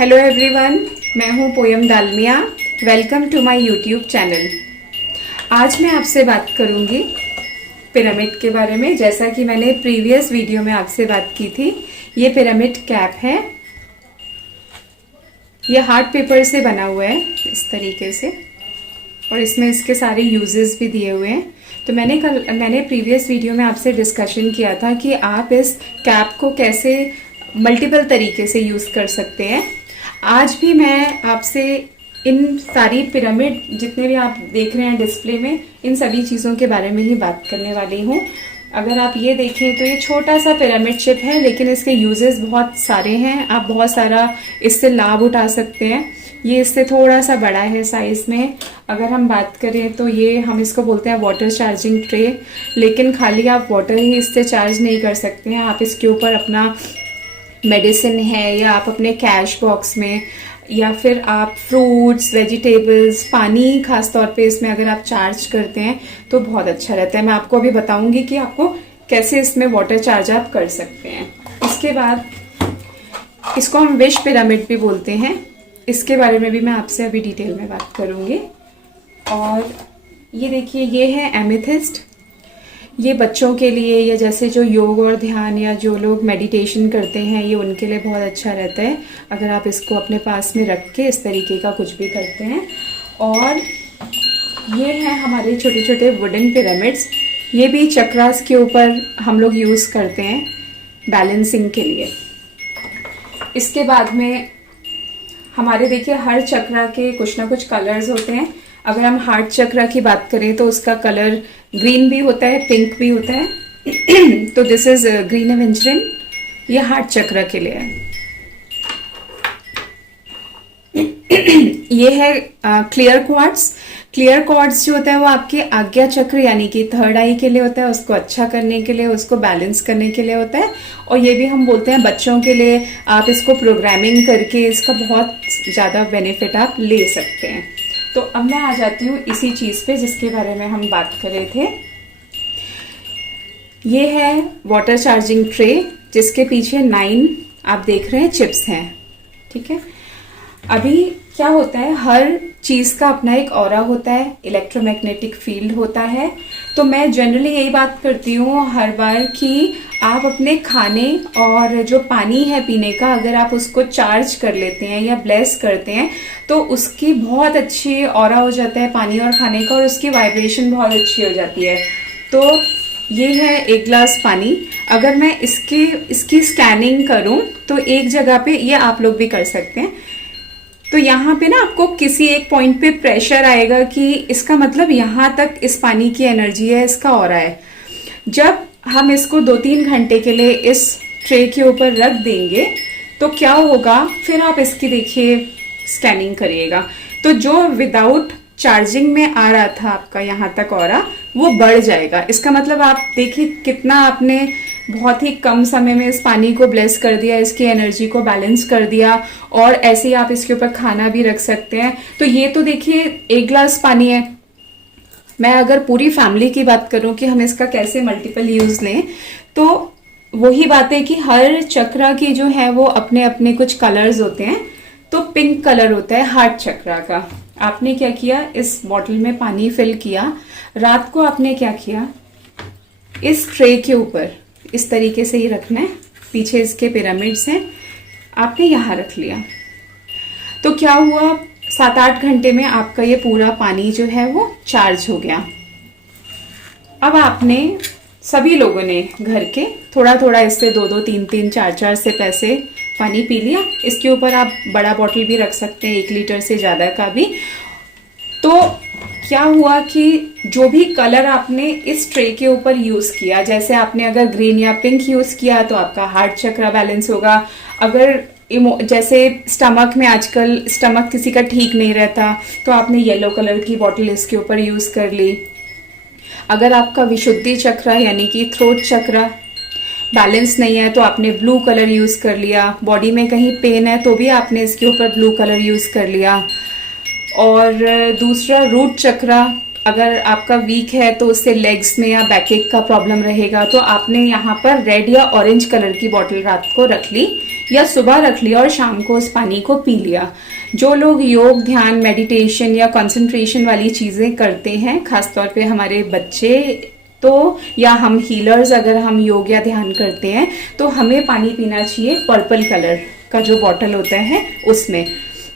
Hello everyone, मैं हूं Poyam Dalmia. Welcome to my YouTube channel. आज मैं आपसे बात करूंगी पिरामिड के बारे में। जैसा कि मैंने प्रीवियस वीडियो में आपसे बात की थी, ये पिरामिड कैप है। ये हार्ड पेपर से बना हुआ है इस तरीके से, और इसमें इसके सारे यूजेस भी दिए हुए हैं। तो मैंने प्रीवियस वीडियो में आपसे डिस्कशन किया था कि आप इस कैप को कैसे मल्टीपल तरीके से यूज़ कर सकते हैं। आज भी मैं आपसे इन सारी पिरामिड जितने भी आप देख रहे हैं डिस्प्ले में, इन सभी चीज़ों के बारे में ही बात करने वाली हूँ। अगर आप ये देखें तो ये छोटा सा पिरामिड शिप है, लेकिन इसके यूजेस बहुत सारे हैं। आप बहुत सारा इससे लाभ उठा सकते हैं। ये इससे थोड़ा सा बड़ा है साइज में। अगर हम बात करें तो ये हम इसको बोलते हैं वाटर चार्जिंग ट्रे, लेकिन खाली आप वाटर ही इससे चार्ज नहीं कर सकते हैं। आप इसके ऊपर अपना मेडिसिन है, या आप अपने कैश बॉक्स में, या फिर आप फ्रूट्स, वेजिटेबल्स, पानी खास तौर पे इसमें अगर आप चार्ज करते हैं तो बहुत अच्छा रहता है। मैं आपको अभी बताऊंगी कि आपको कैसे इसमें वाटर चार्ज आप कर सकते हैं। इसके बाद इसको हम विश पिरामिड भी बोलते हैं। इसके बारे में भी मैं आपसे अभी डिटेल में बात करूंगी। और ये देखिए, ये है एमेथिस्ट। ये बच्चों के लिए, या जैसे जो योग और ध्यान, या जो लोग मेडिटेशन करते हैं, ये उनके लिए बहुत अच्छा रहता है अगर आप इसको अपने पास में रख के इस तरीके का कुछ भी करते हैं। और ये हैं हमारे छोटे छोटे वुडन पिरामिड्स। ये भी चक्रास के ऊपर हम लोग यूज़ करते हैं बैलेंसिंग के लिए। इसके बाद में हमारे देखिए, हर चक्रा के कुछ ना कुछ कलर्स होते हैं। अगर हम हार्ट चक्रा की बात करें तो उसका कलर ग्रीन भी होता है, पिंक भी होता है। तो दिस इज ग्रीन एवेंजरिन। ये हार्ट चक्रा के लिए है। ये है क्लियर क्वार्ट्स। क्लियर क्वार्ट्स जो होता है वो आपके आज्ञा चक्र यानी कि थर्ड आई के लिए होता है। उसको अच्छा करने के लिए, उसको बैलेंस करने के लिए होता है। और ये भी हम बोलते हैं बच्चों के लिए। आप इसको प्रोग्रामिंग करके इसका बहुत ज़्यादा बेनिफिट आप ले सकते हैं। तो अब मैं आ जाती हूँ इसी चीज़ पे जिसके बारे में हम बात कर रहे थे। ये है वाटर चार्जिंग ट्रे, जिसके पीछे 9 आप देख रहे हैं चिप्स हैं। ठीक है। अभी क्या होता है, हर चीज़ का अपना एक ऑरा होता है, इलेक्ट्रोमैग्नेटिक फील्ड होता है। तो मैं जनरली यही बात करती हूँ हर बार कि आप अपने खाने और जो पानी है पीने का, अगर आप उसको चार्ज कर लेते हैं या ब्लेस करते हैं तो उसकी बहुत अच्छी ऑरा हो जाता है पानी और खाने का, और उसकी वाइब्रेशन बहुत अच्छी हो जाती है। तो ये है 1 ग्लास पानी। अगर मैं इसकी स्कैनिंग करूं तो एक जगह पे, ये आप लोग भी कर सकते हैं, तो यहाँ पे ना आपको किसी एक पॉइंट पे प्रेशर आएगा कि इसका मतलब यहाँ तक इस पानी की एनर्जी है, इसका ऑरा है। जब हम इसको 2-3 घंटे के लिए इस ट्रे के ऊपर रख देंगे तो क्या होगा, फिर आप इसकी देखिए स्कैनिंग करिएगा तो जो विदाउट चार्जिंग में आ रहा था आपका यहाँ तक ऑरा, वो बढ़ जाएगा। इसका मतलब आप देखिए कितना आपने बहुत ही कम समय में इस पानी को ब्लेस कर दिया, इसकी एनर्जी को बैलेंस कर दिया। और ऐसे ही आप इसके ऊपर खाना भी रख सकते हैं। तो ये तो देखिए 1 ग्लास पानी है। मैं अगर पूरी फैमिली की बात करूं कि हम इसका कैसे मल्टीपल यूज लें, तो वही बात है कि हर चक्रा की जो है वो अपने अपने कुछ कलर्स होते हैं। तो पिंक कलर होता है हार्ट चक्रा का। आपने क्या किया, इस बॉटल में पानी फिल किया। रात को आपने क्या किया, इस ट्रे के ऊपर इस तरीके से ही रखना है। पीछे इसके पिरामिड्स हैं, आपने यहाँ रख लिया। तो क्या हुआ, 7-8 घंटे में आपका ये पूरा पानी जो है वो चार्ज हो गया। अब आपने सभी लोगों ने घर के थोड़ा थोड़ा इससे 2-2, 3-3, 4-4 सिप ऐसे पानी पी लिया। इसके ऊपर आप बड़ा बॉटल भी रख सकते हैं, 1 लीटर से ज़्यादा का भी। तो क्या हुआ कि जो भी कलर आपने इस ट्रे के ऊपर यूज़ किया, जैसे आपने अगर ग्रीन या पिंक यूज़ किया तो आपका हार्ट चक्रा बैलेंस होगा। अगर जैसे स्टमक में, आजकल स्टमक किसी का ठीक नहीं रहता, तो आपने येलो कलर की बॉटल इसके ऊपर यूज़ कर ली। अगर आपका विशुद्धि चक्रा यानी कि थ्रोट चक्रा बैलेंस नहीं है तो आपने ब्लू कलर यूज़ कर लिया। बॉडी में कहीं पेन है तो भी आपने इसके ऊपर ब्लू कलर यूज़ कर लिया। और दूसरा रूट चक्रा, अगर आपका वीक है तो उससे लेग्स में या बैकएक का प्रॉब्लम रहेगा, तो आपने यहाँ पर रेड या ऑरेंज कलर की बॉटल रात को रख ली। या सुबह रख लिया और शाम को उस पानी को पी लिया। जो लोग योग, ध्यान, मेडिटेशन या कंसंट्रेशन वाली चीजें करते हैं, खासतौर पे हमारे बच्चे तो, या हम हीलर्स अगर हम योग या ध्यान करते हैं तो हमें पानी पीना चाहिए पर्पल कलर का जो बॉटल होता है उसमें।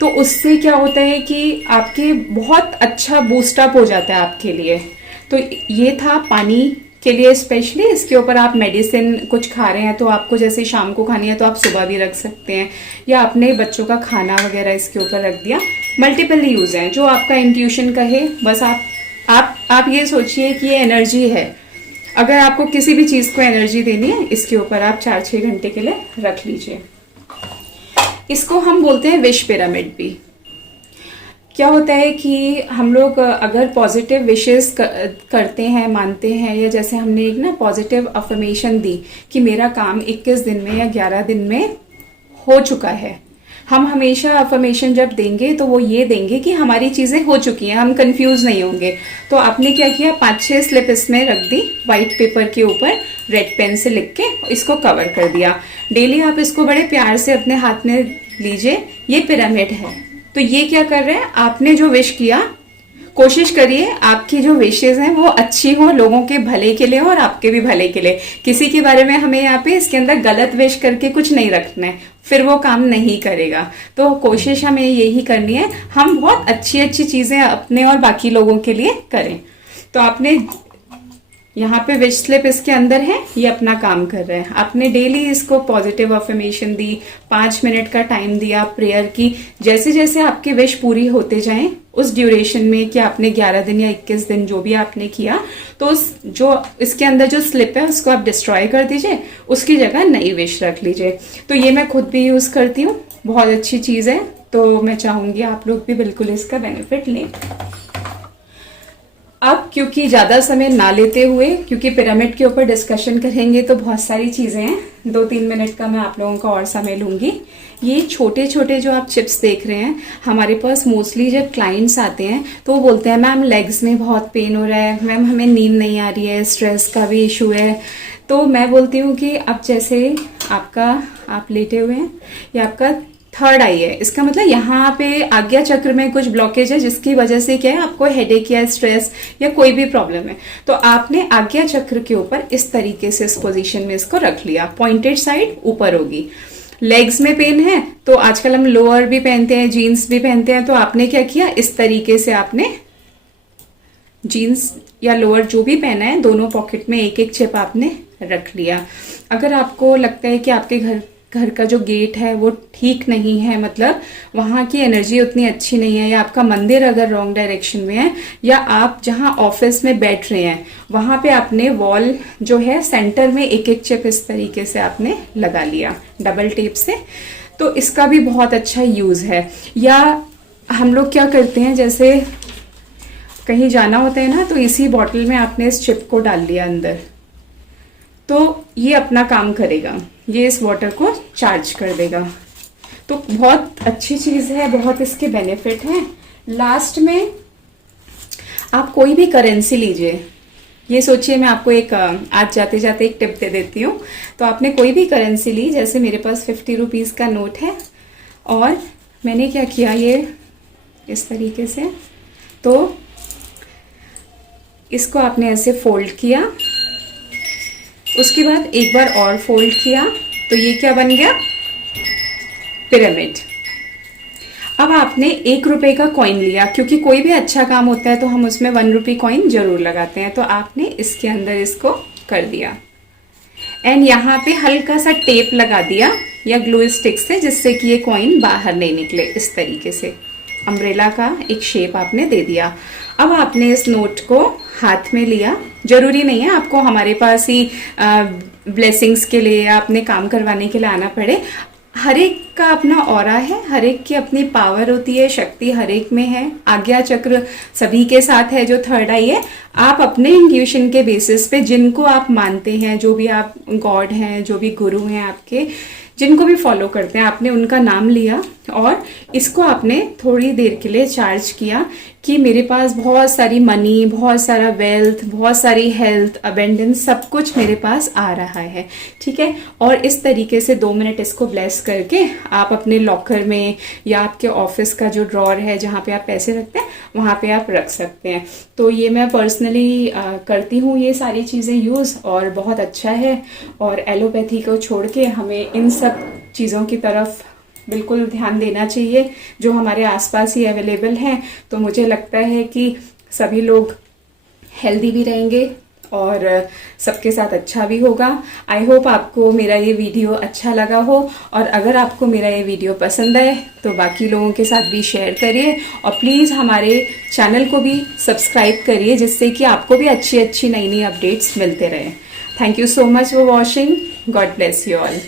तो उससे क्या होता है कि आपके बहुत अच्छा बूस्टअप हो जाता है आपके लिए। तो ये था पानी के लिए स्पेशली। इसके ऊपर आप मेडिसिन कुछ खा रहे हैं तो आपको जैसे शाम को खानी है तो आप सुबह भी रख सकते हैं, या अपने बच्चों का खाना वगैरह इसके ऊपर रख दिया। मल्टीपल यूज है, जो आपका इंट्यूशन कहे। बस आप ये सोचिए कि ये एनर्जी है। अगर आपको किसी भी चीज को एनर्जी देनी है, इसके ऊपर आप 4-6 घंटे के लिए रख लीजिए। इसको हम बोलते हैं विश पिरामिड भी। क्या होता है कि हम लोग अगर पॉजिटिव विशेस करते हैं, मानते हैं, या जैसे हमने एक ना पॉजिटिव अफर्मेशन दी कि मेरा काम 21 दिन में या 11 दिन में हो चुका है। हम हमेशा अफर्मेशन जब देंगे तो वो ये देंगे कि हमारी चीजें हो चुकी हैं, हम कंफ्यूज नहीं होंगे। तो आपने क्या किया, 5-6 स्लिप इसमें रख दी व्हाइट पेपर के ऊपर, रेड पेन से लिख के इसको कवर कर दिया। डेली आप इसको बड़े प्यार से अपने हाथ में लीजिए। ये पिरामिड है। तो ये क्या कर रहे हैं, आपने जो विश किया, कोशिश करिए आपकी जो विशेज हैं वो अच्छी हो, लोगों के भले के लिए और आपके भी भले के लिए। किसी के बारे में हमें यहाँ पे इसके अंदर गलत विश करके कुछ नहीं रखना है, फिर वो काम नहीं करेगा। तो कोशिश हमें यही करनी है, हम बहुत अच्छी अच्छी चीजें अपने और बाकी लोगों के लिए करें। तो आपने यहाँ पे विश स्लिप इसके अंदर है, ये अपना काम कर रहा है। आपने डेली इसको पॉजिटिव अफर्मेशन दी, 5 मिनट का टाइम दिया प्रेयर की। जैसे जैसे आपकी विश पूरी होते जाएं उस ड्यूरेशन में, कि आपने 11 दिन या 21 दिन जो भी आपने किया, तो जो इसके अंदर जो स्लिप है उसको आप डिस्ट्रॉय कर दीजिए, उसकी जगह नई विश रख लीजिए। तो ये मैं खुद भी यूज करती हूँ, बहुत अच्छी चीज है। तो मैं चाहूंगी आप लोग भी बिल्कुल इसका बेनिफिट लें। अब क्योंकि ज्यादा समय ना लेते हुए, क्योंकि पिरामिड के ऊपर डिस्कशन करेंगे तो बहुत सारी चीजें हैं, 2-3 मिनट का मैं आप लोगों का और समय लूंगी। ये छोटे छोटे जो आप चिप्स देख रहे हैं, हमारे पास मोस्टली जब क्लाइंट्स आते हैं तो वो बोलते हैं मैम लेग्स में बहुत पेन हो रहा है, मैम हमें नींद नहीं आ रही है, स्ट्रेस का भी इशू है। तो मैं बोलती हूँ कि अब जैसे आप लेटे हुए हैं, ये आपका थर्ड आई है, इसका मतलब यहाँ पे आज्ञा चक्र में कुछ ब्लॉकेज है, जिसकी वजह से क्या है, आपको हेडेक या स्ट्रेस या कोई भी प्रॉब्लम है। तो आपने आज्ञा चक्र के ऊपर इस तरीके से इस पोजीशन में इसको रख लिया, पॉइंटेड साइड ऊपर होगी। लेग्स में पेन है तो आजकल हम लोअर भी पहनते हैं, जीन्स भी पहनते हैं, तो आपने क्या किया, इस तरीके से आपने जीन्स या लोअर जो भी पहना है, दोनों पॉकेट में एक एक चिप आपने रख लिया। अगर आपको लगता है कि आपके घर का जो गेट है वो ठीक नहीं है, मतलब वहां की एनर्जी उतनी अच्छी नहीं है, या आपका मंदिर अगर रॉन्ग डायरेक्शन में है, या आप जहां ऑफिस में बैठ रहे हैं वहां पे आपने वॉल जो है सेंटर में एक एक चिप इस तरीके से आपने लगा लिया डबल टेप से, तो इसका भी बहुत अच्छा यूज है। या हम लोग क्या करते हैं, जैसे कहीं जाना होता है ना, तो इसी बॉटल में आपने इस चिप को डाल लिया अंदर, तो ये अपना काम करेगा, ये इस वाटर को चार्ज कर देगा। तो बहुत अच्छी चीज है, बहुत इसके बेनिफिट हैं। लास्ट में आप कोई भी करेंसी लीजिए, ये सोचिए मैं आपको एक आज जाते जाते एक टिप दे देती हूँ। तो आपने कोई भी करेंसी ली, जैसे मेरे पास 50 रुपीज का नोट है, और मैंने क्या किया, ये इस तरीके से, तो इसको आपने ऐसे फोल्ड किया, उसके बाद एक बार और फोल्ड किया, तो ये क्या बन गया, पिरामिड। अब आपने 1 रुपए का कॉइन लिया, क्योंकि कोई भी अच्छा काम होता है तो हम उसमें 1 रुपी कॉइन जरूर लगाते हैं, तो आपने इसके अंदर इसको कर दिया, एंड यहाँ पे हल्का सा टेप लगा दिया या ग्लू स्टिक से, जिससे कि ये कॉइन बाहर नहीं निकले। इस तरीके से अम्ब्रेला का एक शेप आपने दे दिया। अब आपने इस नोट को हाथ में लिया, जरूरी नहीं है आपको हमारे पास ही ब्लेसिंग्स के लिए या अपने काम करवाने के लिए आना पड़े। हर एक का अपना ऑरा है, हर एक की अपनी पावर होती है, शक्ति हर एक में है। आज्ञा चक्र सभी के साथ है, जो थर्ड आई है। आप अपने इंट्यूशन के बेसिस पे जिनको आप मानते हैं, जो भी आप गॉड हैं, जो भी गुरु हैं आपके, जिनको भी फॉलो करते हैं, आपने उनका नाम लिया और इसको आपने थोड़ी देर के लिए चार्ज किया। कि मेरे पास बहुत सारी मनी, बहुत सारा वेल्थ, बहुत सारी हेल्थ, अबेंडेंस, सब कुछ मेरे पास आ रहा है। ठीक है, और इस तरीके से 2 मिनट इसको ब्लेस करके आप अपने लॉकर में या आपके ऑफिस का जो ड्रॉर है जहाँ पे आप पैसे रखते हैं वहाँ पे आप रख सकते हैं। तो ये मैं पर्सनली करती हूँ ये सारी चीज़ें यूज़, और बहुत अच्छा है। और एलोपैथी को छोड़ के हमें इन सब चीज़ों की तरफ बिल्कुल ध्यान देना चाहिए जो हमारे आसपास ही अवेलेबल हैं। तो मुझे लगता है कि सभी लोग हेल्दी भी रहेंगे और सबके साथ अच्छा भी होगा। आई होप आपको मेरा ये वीडियो अच्छा लगा हो, और अगर आपको मेरा ये वीडियो पसंद आए तो बाकी लोगों के साथ भी शेयर करिए, और प्लीज़ हमारे चैनल को भी सब्सक्राइब करिए जिससे कि आपको भी अच्छी अच्छी नई नई अपडेट्स मिलते रहें। Thank you so much for watching. God bless you all.